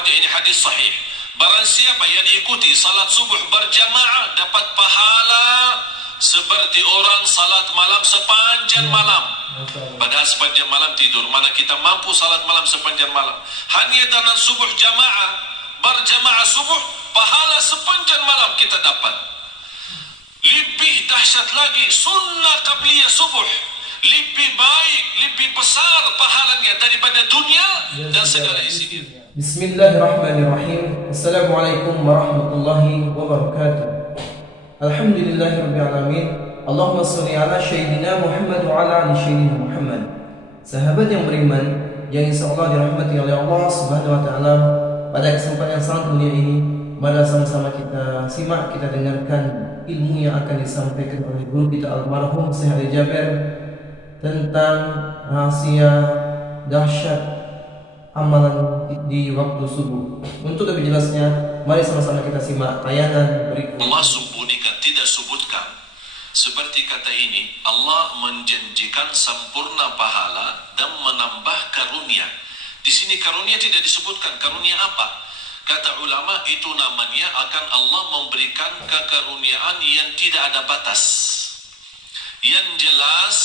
Ini hadis sahih. Barang siapa yang ikuti salat subuh berjamaah dapat pahala seperti orang salat malam sepanjang malam. Padahal sepanjang malam tidur. Mana kita mampu salat malam sepanjang malam. Hanya dengan subuh jamaah, berjamaah subuh, pahala sepanjang malam kita dapat. Lebih dahsyat lagi sunnah qabliyah subuh. Lebih baik, lebih besar pahalanya daripada dunia dan segala isinya. Bismillahirrahmanirrahim. Assalamualaikum warahmatullahi wabarakatuh. Alhamdulillahirabbil alamin. Allahumma shalli ala sayyidina Muhammad wa ala ali sayyidina Muhammad. Sahabat yang beriman yang insyaallah dirahmati oleh Allah Subhanahu wa taala, pada kesempatan yang sangat mulia ini, mari sama-sama kita simak, kita dengarkan ilmu yang akan disampaikan oleh guru kita almarhum Syekh Ali Jaber tentang rahasia dahsyat amalan di waktu subuh. Untuk lebih jelasnya, mari sama-sama kita simak tayangan berikut. Allah sembunyikan, tidak sebutkan. Seperti kata ini, Allah menjanjikan sempurna pahala dan menambah karunia. Di sini karunia tidak disebutkan. Karunia apa? Kata ulama, itu namanya akan Allah memberikan kekaruniaan yang tidak ada batas. Yang jelas,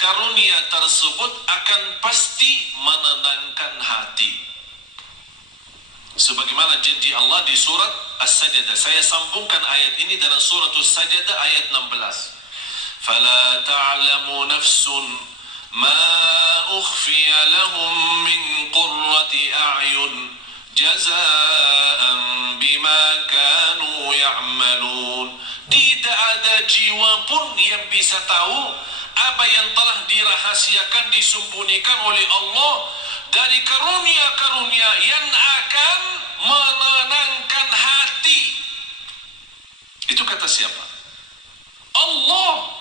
karunia tersebut akan pasti menenangkan hati. Sebagaimana janji Allah di surat As-Sajdah. Saya sambungkan ayat ini dalam surat As-Sajdah ayat 16. Fala ta'lamu nafsun ma ukhfiya lahum min qurrati a'yun jazaan bima kanu ya'malun. Tidak ada jiwa pun yang bisa tahu apa yang telah dirahasiakan, disembunyikan oleh Allah dari karunia-karunia yang akan menenangkan hati. Itu kata siapa? Allah.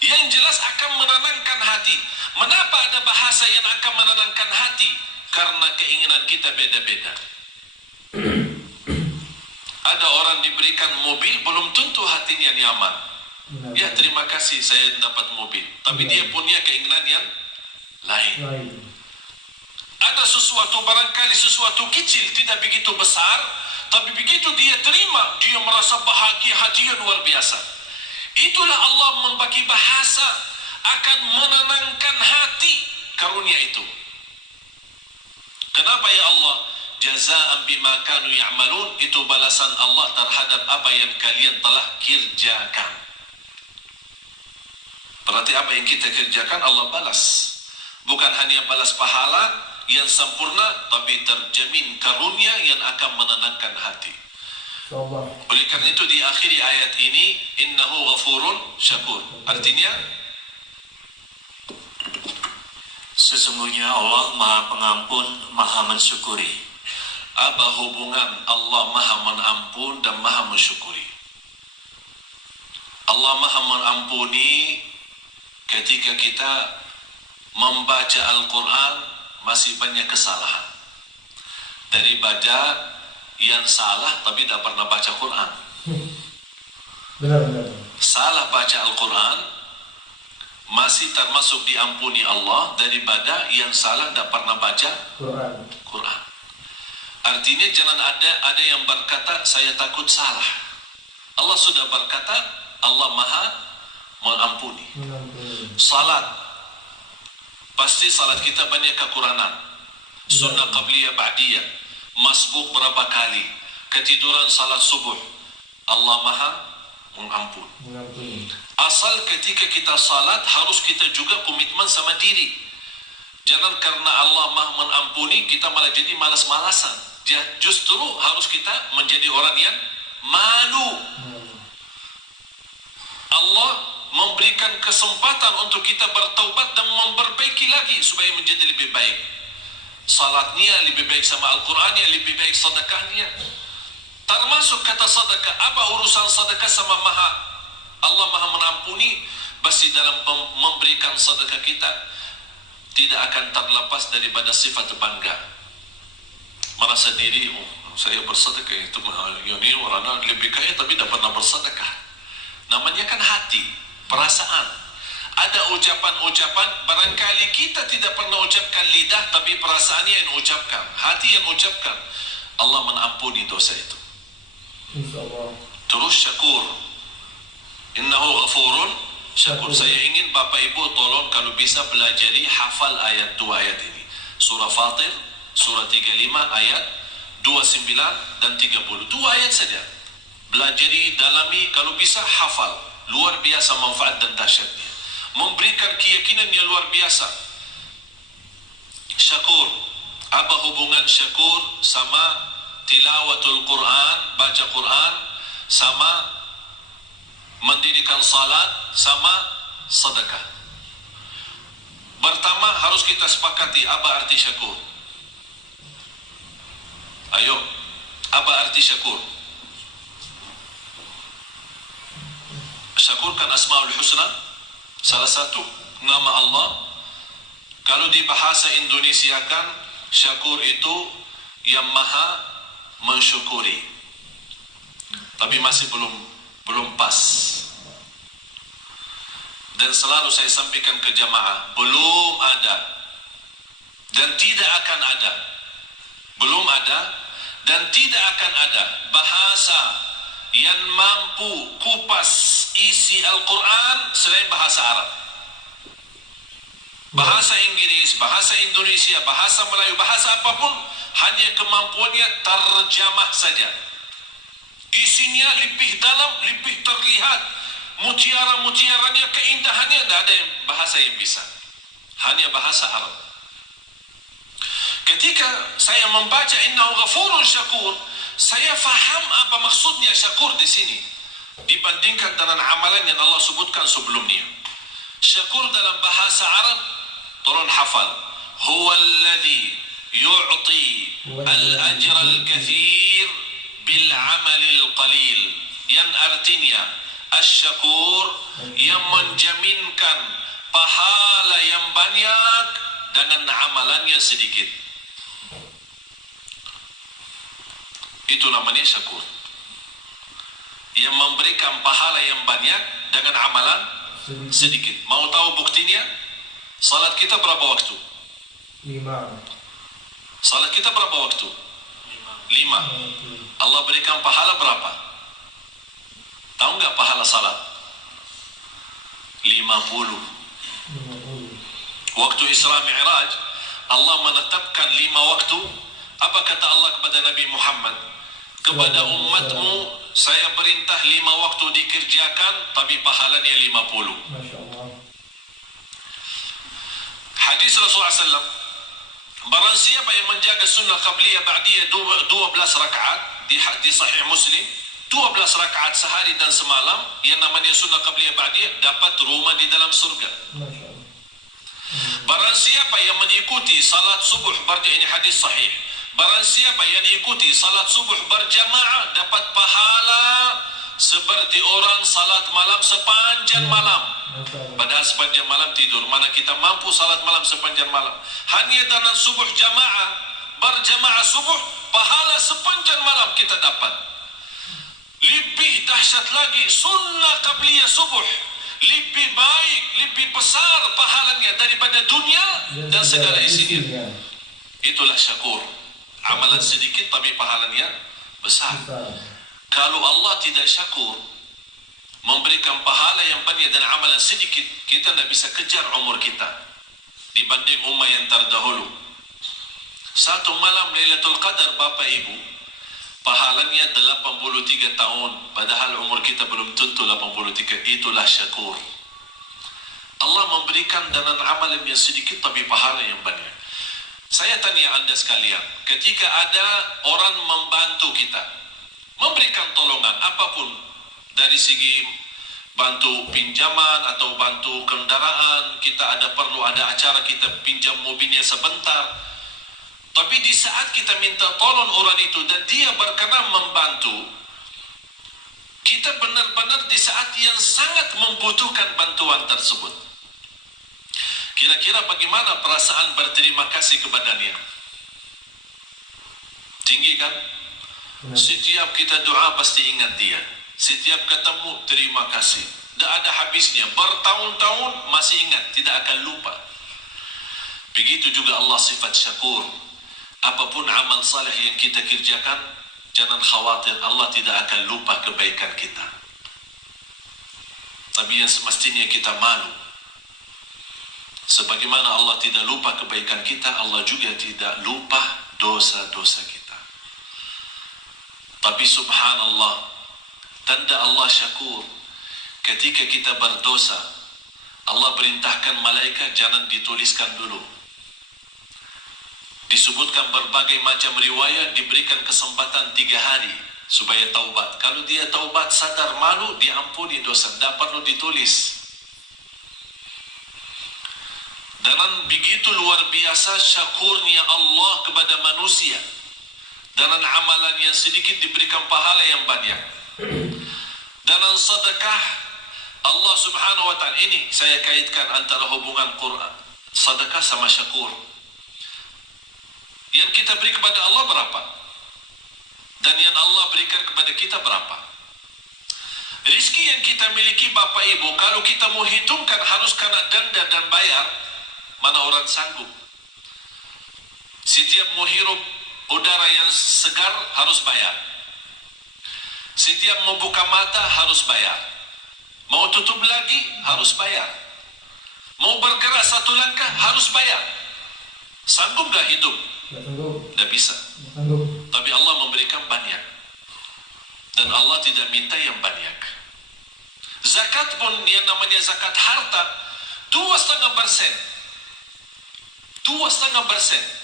Yang jelas akan menenangkan hati. Mengapa ada bahasa yang akan menenangkan hati? Karena keinginan kita beda-beda. Ada orang diberikan mobil, belum tentu hatinya nyaman. Ya, terima kasih saya dapat mobil, tapi dia punya keinginan yang lain. Ada sesuatu, barangkali sesuatu kecil, tidak begitu besar, tapi begitu dia terima, dia merasa bahagia, hadiah luar biasa. Itulah Allah membagi bahasa akan menenangkan hati karunia itu. Kenapa ya Allah? Jazaan bima kanu ya'malun, itu balasan Allah terhadap apa yang kalian telah kerjakan. Berarti apa yang kita kerjakan Allah balas. Bukan hanya balas pahala yang sempurna, tapi terjamin karunia yang akan menenangkan hati. Oleh karena itu di akhir ayat ini, innahu ghafurun syakur. Artinya, sesungguhnya Allah Maha Pengampun, Maha Mensyukuri. Apa hubungan Allah Maha Mengampun dan Maha Mensyukuri? Allah Maha Mengampuni ketika kita membaca Al-Quran masih banyak kesalahan. Daripada yang salah tapi tidak pernah baca Quran. Benar. Salah baca Al-Quran masih termasuk diampuni Allah daripada yang salah tidak pernah baca Quran. Artinya jangan ada yang berkata saya takut salah. Allah sudah berkata Allah Maha mengampuni. Salat, pasti salat kita banyak kekurangan. Sunnah qabliyah ba'diyah, masbuk berapa kali, ketiduran salat subuh, Allah Maha mengampuni. Asal ketika kita salat harus kita juga komitmen sama diri. Jangan karena Allah Maha mengampuni kita malah jadi malas-malasan. Justru harus kita menjadi orang yang malu. Allah memberikan kesempatan untuk kita bertaubat dan memperbaiki lagi supaya menjadi lebih baik. Salatnya lebih baik sama Al-Qurannya, lebih baik sedekahnya. Termasuk kata sedekah, apa urusan sedekah sama Allah Maha mengampuni? Pasti dalam memberikan sedekah kita tidak akan terlepas daripada sifat bangga. Merasa diri, saya bersedekah, itu ini orang lebih kaya tapi tidak pernah bersedekah. Namanya kan hati, perasaan. Ada ucapan-ucapan, barangkali kita tidak pernah ucapkan lidah, tapi perasaannya yang ucapkan, hati yang ucapkan. Allah mengampuni dosa itu. Insyaallah. Terus syakur, innahu ghafurun syakur. Saya ingin Bapak Ibu tolong kalau bisa pelajari, hafal ayat 2 ayat ini. Surah Fatir, surah 35 ayat 29 dan 30. 2 ayat saja. Belajari, dalami, kalau bisa hafal. Luar biasa manfaat dan dahsyatnya. Memberikan keyakinan yang luar biasa. Syakur. Apa hubungan syakur sama tilawatul Quran, baca Quran, sama mendirikan salat, sama sedekah? Pertama harus kita sepakati apa arti syakur. Ayo, apa arti syakur? Syakur kan Asmaul Husna, salah satu nama Allah. Kalau di bahasa Indonesia kan syakur itu yang maha mensyukuri, tapi masih belum pas. Dan selalu saya sampaikan ke jamaah, belum ada dan tidak akan ada, belum ada dan tidak akan ada bahasa yang mampu kupas isi Al-Quran selain bahasa Arab. Bahasa Inggris, bahasa Indonesia, bahasa Melayu, bahasa apapun, hanya kemampuannya terjemah saja. Isinya lebih dalam, lebih terlihat, mutiara-mutiaranya, keindahannya, tidak ada yang bahasa yang bisa, hanya bahasa Arab. Ketika saya membaca innahu ghafurun syakur, saya faham apa maksudnya syakur di sini dibandingkan dengan amalan yang Allah sebutkan sebelumnya. Syakur dalam bahasa Arab, tolong hafal, huwa alladhi yu'ti al-ajra al-kathir bil-amal al-qalil, yang artinya asy-syakur yang menjaminkan pahala yang banyak dengan amalan yang sedikit. Itu namanya syakur, yang memberikan pahala yang banyak dengan amalan sedikit. Mau tahu buktinya? Salat kita berapa waktu? 5. Salat kita berapa waktu? 5. Allah berikan pahala berapa? Tahu nggak pahala salat? 50. Waktu Isra Mi'raj, Allah menetapkan 5 waktu. Apa kata Allah kepada Nabi Muhammad? Kepada umatmu saya perintah 5 waktu dikerjakan, tapi pahalanya 50. Masya Allah. Hadis Rasulullah SAW, barang siapa yang menjaga sunnah qabliyah ba'diyah 12 rakaat di Sahih Muslim, 12 rakaat sehari dan semalam, yang namanya sunnah qabliyah ba'diyah, dapat rumah di dalam surga. Masya Allah. Barang siapa yang mengikuti salat subuh ini hadis sahih, barang siapa yang ikuti salat subuh berjamaah dapat pahala seperti orang salat malam sepanjang malam. Padahal sepanjang malam tidur, mana kita mampu salat malam sepanjang malam. Hanya dengan subuh jamaah, berjamaah subuh, pahala sepanjang malam kita dapat. Lebih dahsyat lagi sunnah qabliyah subuh, lebih baik, lebih besar pahalanya daripada dunia dan segala isinya. Itulah syakur. Amalan sedikit tapi pahalanya besar. Kalau Allah tidak syakur, memberikan pahala yang banyak dan amalan sedikit, kita tidak bisa kejar umur kita dibanding umat yang terdahulu. Satu malam Lailatul Qadar, Bapak Ibu, pahalanya 83 tahun, padahal umur kita belum tentu 83. Itulah syakur. Allah memberikan dengan amalan yang sedikit tapi pahala yang banyak. Saya tanya Anda sekalian, ketika ada orang membantu kita, memberikan tolongan apapun, dari segi bantu pinjaman atau bantu kendaraan, kita ada perlu ada acara, kita pinjam mobilnya sebentar, tapi di saat kita minta tolong orang itu dan dia berkenan membantu, kita benar-benar di saat yang sangat membutuhkan bantuan tersebut. Kira-kira bagaimana perasaan berterima kasih kepadanya? Tinggi kan? Setiap kita doa pasti ingat dia. Setiap ketemu terima kasih. Tidak ada habisnya. Bertahun-tahun masih ingat, tidak akan lupa. Begitu juga Allah sifat syakur. Apapun amal saleh yang kita kerjakan, jangan khawatir Allah tidak akan lupa kebaikan kita. Tapi yang semestinya kita malu. Sebagaimana Allah tidak lupa kebaikan kita, Allah juga tidak lupa dosa-dosa kita. Tapi subhanallah, tanda Allah syakur, ketika kita berdosa, Allah perintahkan malaikat jangan dituliskan dulu. Disebutkan berbagai macam riwayat, diberikan kesempatan 3 hari supaya taubat. Kalau dia taubat sadar malu, diampuni dosa, tidak perlu ditulis. Dan begitu luar biasa syakurnya Allah kepada manusia. Dengan amalan yang sedikit diberikan pahala yang banyak. Dengan sedekah, Allah subhanahu wa ta'ala, ini saya kaitkan antara hubungan Quran, sedekah sama syakur. Yang kita beri kepada Allah berapa? Dan yang Allah berikan kepada kita berapa? Rizki yang kita miliki Bapak Ibu, kalau kita mau hitungkan harus kena denda dan bayar, mana orang sanggup? Setiap mau hirup udara yang segar harus bayar. Setiap mau buka mata harus bayar. Mau tutup lagi harus bayar. Mau bergerak satu langkah harus bayar. Sanggup gak hidup? Nggak sanggup. Tidak bisa. Nggak sanggup. Tapi Allah memberikan banyak. Dan Allah tidak minta yang banyak. Zakat pun yang namanya zakat harta 2,5%. 2,5%.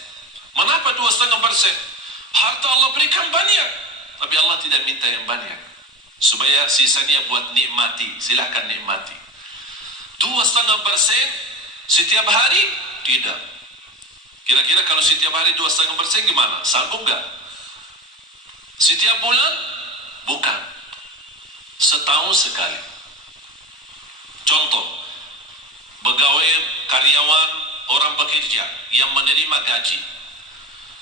Mengapa 2,5%? Harta Allah berikan banyak, tapi Allah tidak minta yang banyak. Supaya sisanya buat nikmati. Silakan nikmati. 2,5% setiap hari? Tidak. Kira-kira kalau setiap hari 2,5% gimana? Sanggup gak? Setiap bulan? Bukan. Setahun sekali. Contoh, pegawai, karyawan, orang bekerja yang menerima gaji.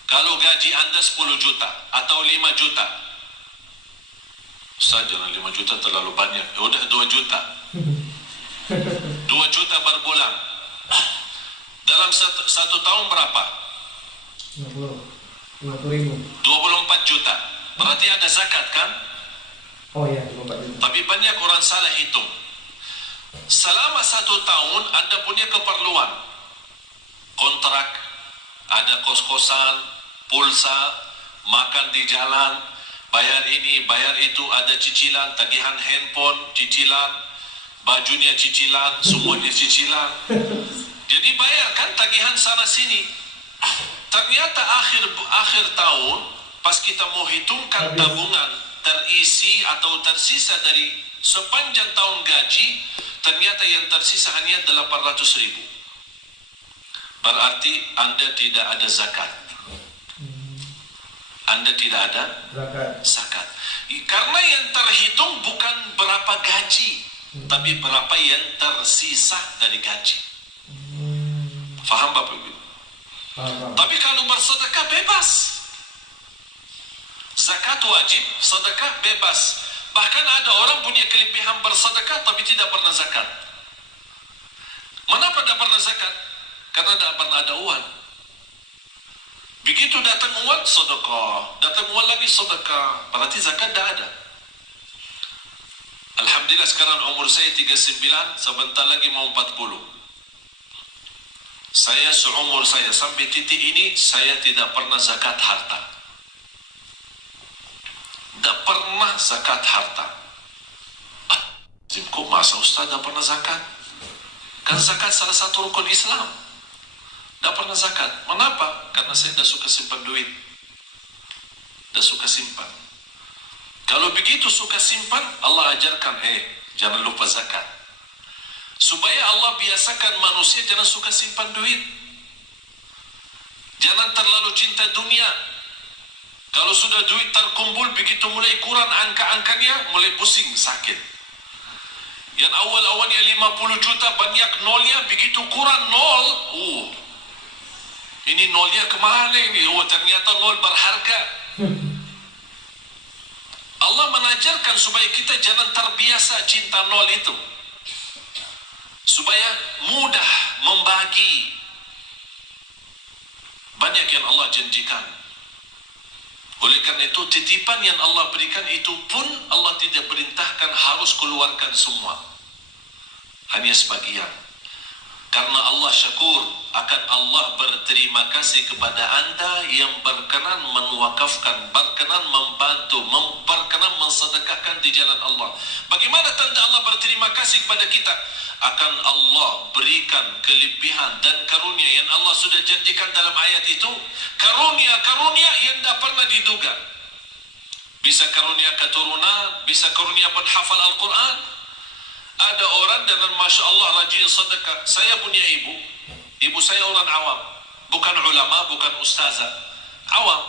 Kalau gaji Anda 10 juta atau 5 juta. Ustaz, jangan 5 juta terlalu banyak. Ya udah 2 juta. 2 juta per bulan. Dalam satu tahun berapa? 50.000. 24 juta. Berarti ada zakat kan? Oh ya, 24 juta. Tapi banyak orang salah hitung. Selama 1 tahun Anda punya keperluan. Kontrak, ada kos-kosan, pulsa, makan di jalan, bayar ini, bayar itu, ada cicilan, tagihan handphone, cicilan, bajunya cicilan, semuanya cicilan. Jadi bayar kan tagihan sana sini. Ternyata akhir tahun, pas kita mau hitungkan tabungan terisi atau tersisa dari sepanjang tahun gaji, ternyata yang tersisa hanya 800.000. Berarti Anda tidak ada zakat. Anda tidak ada zakat. Karena yang terhitung bukan berapa gaji, tapi berapa yang tersisa dari gaji. Faham Bapak Ibu? Tapi kalau bersedekah bebas. Zakat wajib, sedekah bebas. Bahkan ada orang punya kelebihan bersedekah tapi tidak pernah zakat. Mengapa tidak pernah zakat? Karena tidak pernah ada uang. Begitu datang uang, sedekah. Datang uang lagi, sedekah. Berarti zakat tidak ada. Alhamdulillah sekarang umur saya 39, sebentar lagi mau 40. Saya seumur saya sampai titik ini, saya tidak pernah zakat harta. Tidak pernah zakat harta. Kok masa Ustaz tidak pernah zakat? Kan zakat salah satu rukun Islam. Tidak pernah zakat. Mengapa? Karena saya tidak suka simpan duit. Tidak suka simpan. Kalau begitu suka simpan, Allah ajarkan, jangan lupa zakat. Supaya Allah biasakan manusia jangan suka simpan duit. Jangan terlalu cinta dunia. Kalau sudah duit terkumpul, begitu mulai kurang angka-angkanya, mulai pusing, sakit. Yang awal-awalnya 50 juta, banyak nolnya, begitu kurang nol, ini nolnya kemana ini? Ternyata nol berharga. Allah mengajarkan supaya kita jangan terbiasa cinta nol itu. Supaya mudah membagi. Banyak yang Allah janjikan. Oleh karena itu, titipan yang Allah berikan itu pun Allah tidak perintahkan harus keluarkan semua. Hanya sebagian. Karena Allah syakur, akan Allah berterima kasih kepada anda yang berkenan menwakafkan, berkenan membantu, berkenan mensedekahkan di jalan Allah. Bagaimana tanda Allah berterima kasih kepada kita? Akan Allah berikan kelebihan dan karunia yang Allah sudah janjikan dalam ayat itu. Karunia-karunia yang tak pernah diduga. Bisa karunia keturunan, bisa karunia penghafal Al-Quran. Ada orang dengan Masya Allah rajin sedekah. Saya punya ibu saya orang awam, bukan ulama, bukan ustazah, awam.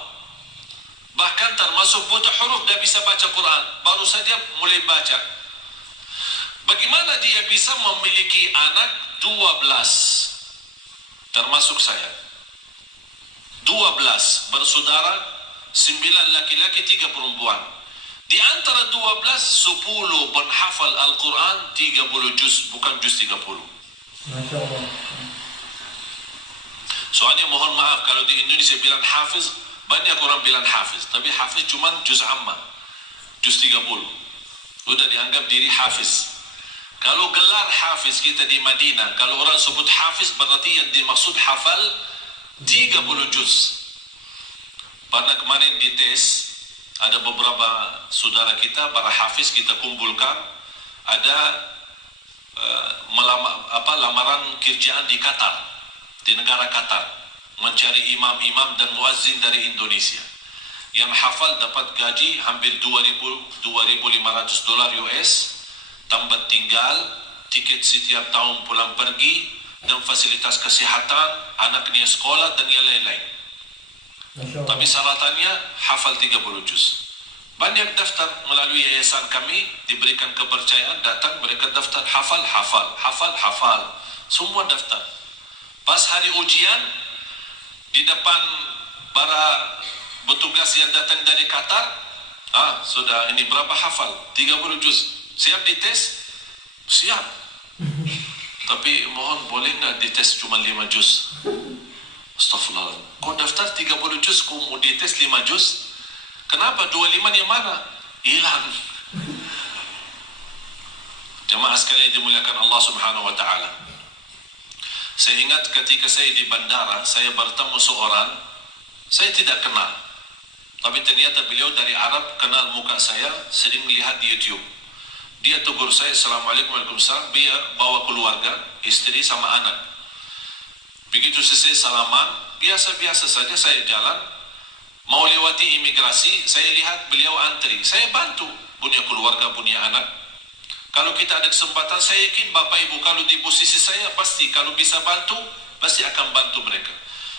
Bahkan termasuk buta huruf, dia bisa baca Quran, baru saja mulai baca. Bagaimana dia bisa memiliki anak 12, termasuk saya, 12 bersaudara, 9 laki-laki, 3 perempuan. Di antara 12, 10 penghafal Al-Quran, 30 juz, bukan juz 30. Masya Allah. Soalnya mohon maaf, kalau di Indonesia bilang hafiz, banyak orang bilang hafiz, tapi hafiz cuma juz amma, juz 30. Udah dianggap diri hafiz. Kalau gelar hafiz kita di Madinah, kalau orang sebut hafiz, berarti yang dimaksud hafal 30 juz. Pada kemarin di tes, ada beberapa saudara kita, para hafiz kita kumpulkan, ada lamaran kerjaan di Qatar, di negara Qatar, mencari imam-imam dan muazzin dari Indonesia. Yang hafal dapat gaji hampir $2.500 US, tambah tinggal, tiket setiap tahun pulang pergi, dan fasilitas kesehatan, anaknya sekolah dan yang lain-lain. Tapi syaratannya hafal 30 juz. Banyak daftar melalui yayasan kami, diberikan kepercayaan, datang mereka daftar, hafal. Semua daftar. Pas hari ujian, di depan para petugas yang datang dari Qatar, sudah ini berapa hafal? 30 juz. Siap dites? Siap. Tapi mohon boleh nggak dites cuma 5 juz? Astaghfirullah. Kau daftar 30 juz, kau mau dites 5 juz? Kenapa? 25 yang mana? Hilang. Jemaah sekalian dimuliakan Allah Subhanahu wa taala. Saya ingat ketika saya di bandara, saya bertemu seorang, saya tidak kenal. Tapi ternyata beliau dari Arab, kenal muka saya, sering melihat di YouTube. Dia tegur saya, Assalamualaikum, Waalaikumsalam. Dia bawa keluarga, istri sama anak. Begitu selesai salaman, biasa-biasa saja saya jalan, mau lewati imigrasi, saya lihat beliau antri, saya bantu, punya keluarga, punya anak. Kalau kita ada kesempatan, saya yakin Bapak Ibu kalau di posisi saya, pasti kalau bisa bantu, pasti akan bantu mereka.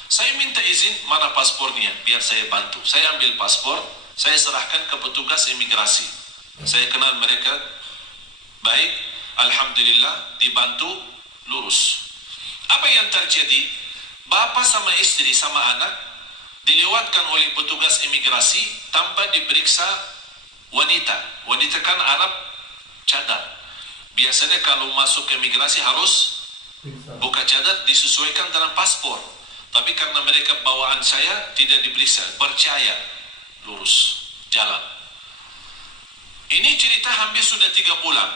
Saya minta izin, mana paspornya, biar saya bantu. Saya ambil paspor, saya serahkan ke petugas imigrasi. Saya kenal mereka baik, Alhamdulillah, dibantu, lurus. Apa yang terjadi? Bapak sama istri sama anak dilewatkan oleh petugas imigrasi tanpa diperiksa wanita. Wanita kan Arab cadar. Biasanya kalau masuk ke imigrasi harus buka cadar, disesuaikan dengan paspor. Tapi karena mereka bawaan saya tidak diperiksa, percaya, lurus, jalan. Ini cerita hampir sudah 3 bulan.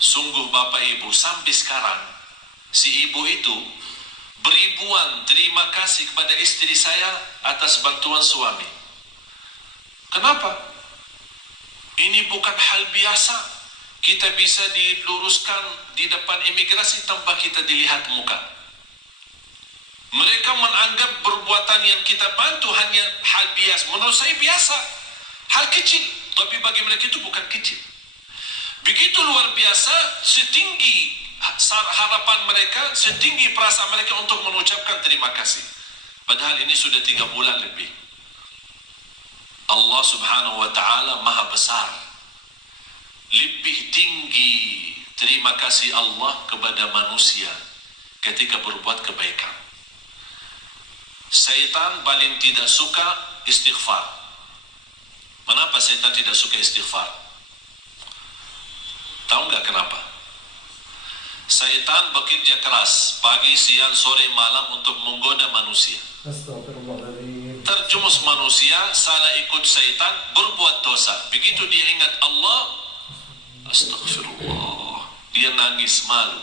Sungguh Bapak Ibu, sampai sekarang si ibu itu beribuan terima kasih kepada istri saya atas bantuan suami. Kenapa? Ini bukan hal biasa. Kita bisa diluruskan di depan imigrasi tanpa kita dilihat muka. Mereka menganggap perbuatan yang kita bantu hanya hal biasa. Menurut saya biasa, hal kecil, tapi bagi mereka itu bukan kecil. Begitu luar biasa, setinggi harapan mereka, setinggi perasaan mereka untuk mengucapkan terima kasih. Padahal ini sudah 3 bulan lebih. Allah Subhanahu wa ta'ala maha besar. Lebih tinggi terima kasih Allah kepada manusia ketika berbuat kebaikan. Syaitan paling tidak suka istighfar. Kenapa syaitan tidak suka istighfar? Tahu nggak kenapa? Syaitan bekerja keras pagi, siang, sore, malam untuk menggoda manusia. Astagfirullahaladzim. Terjumus manusia, salah ikut syaitan, berbuat dosa. Begitu dia ingat Allah, astagfirullah, dia nangis malu.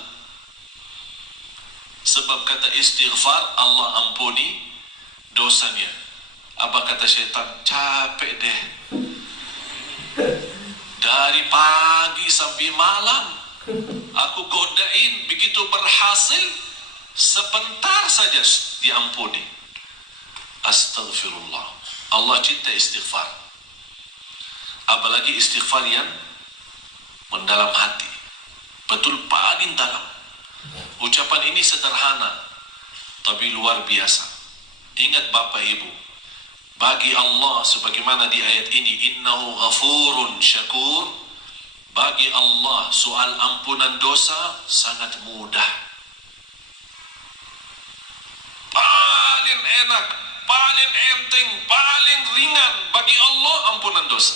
Sebab kata istighfar, Allah ampuni dosanya. Apa kata syaitan? Capek deh, dari pagi sampai malam aku godain, begitu berhasil sebentar saja diampuni. Astagfirullah. Allah cinta istighfar, apalagi istighfar yang mendalam hati, betul paling dalam. Ucapan ini sederhana tapi luar biasa. Ingat Bapak Ibu, bagi Allah sebagaimana di ayat ini, innahu ghafurun syakur, bagi Allah soal ampunan dosa sangat mudah, paling enak, paling enteng, paling ringan bagi Allah ampunan dosa.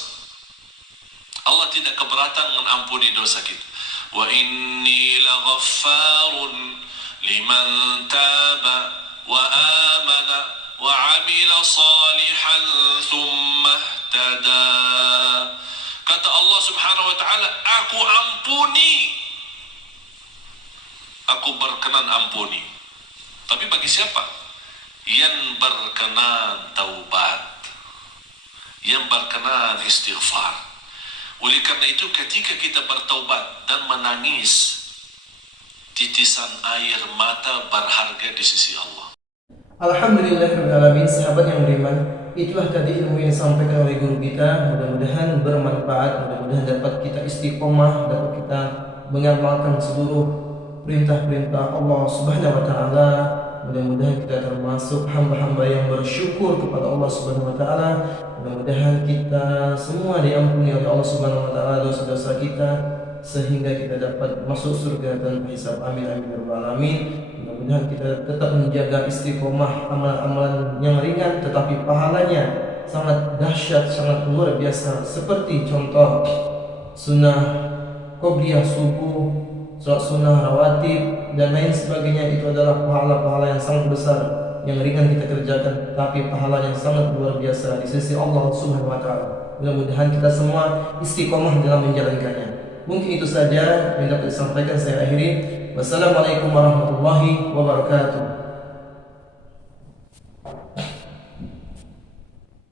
Allah tidak keberatan mengampuni dosa kita. Wa inni laghaffarun liman taba wa amana wa amila salihan thumma ihtada. Kata Allah Subhanahu wa taala, aku ampuni, aku berkenan ampuni. Tapi bagi siapa? Yang berkenan taubat, yang berkenan istighfar. Oleh karena itu ketika kita bertaubat dan menangis, titisan air mata berharga di sisi Allah. Alhamdulillahirrahmanirrahim. Sahabat yang beriman, itulah tadi ilmu yang disampaikan oleh guru kita. Mudah-mudahan bermanfaat, mudah-mudahan dapat kita istiqomah, dapat kita mengamalkan seluruh perintah-perintah Allah Subhanahu wa taala. Mudah-mudahan kita termasuk hamba-hamba yang bersyukur kepada Allah Subhanahu wa taala. Mudah-mudahan kita semua diampuni oleh Allah Subhanahu wa taala dosa-dosa kita, sehingga kita dapat masuk surga tanpa hisab. Amin amin ya rabbal alamin. Mudah-mudahan kita tetap menjaga istiqomah amalan-amalan yang ringan tetapi pahalanya sangat dahsyat, sangat luar biasa, seperti contoh sunnah qobliyah subuh, sholat sunnah rawatib dan lain sebagainya. Itu adalah pahala-pahala yang sangat besar yang ringan kita kerjakan, tapi pahala yang sangat luar biasa di sisi Allah Subhanahu wa taala. Mudah-mudahan kita semua istiqomah dalam menjalankannya. Mungkin itu saja yang dapat disampaikan, saya akhiri. Wassalamualaikum warahmatullahi wabarakatuh.